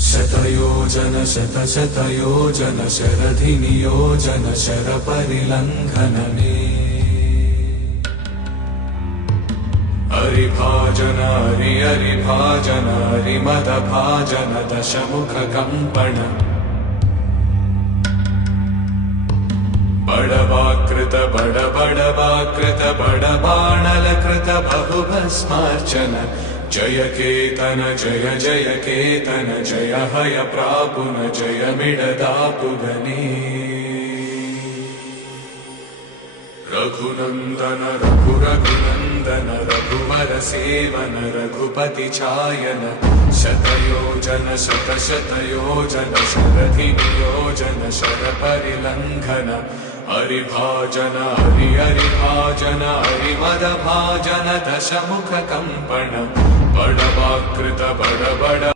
शतयोजन शतशतयोजन शरधिनियोजन शरपरिलङ्घनने हरिभाजन हरिभाजन हरिमदभाजन दशमुखकम्पण बडवाकृत बडबडवाकृत बडबाणलकृत बहुभस्मार्चन जय केतन जय जय केतन जय हय प्रापुन जय मिडदापुगने रघुनन्दन रघुनन्दन रघुवर सेवन रघुपति चायन शतयोजन शतशतयोजन शरधिनियोजन शरपरिलङ्घन हरिभाजन हरिभाजन हरिमदभाजन दशमुखकम्पण बडवाकृत बडबड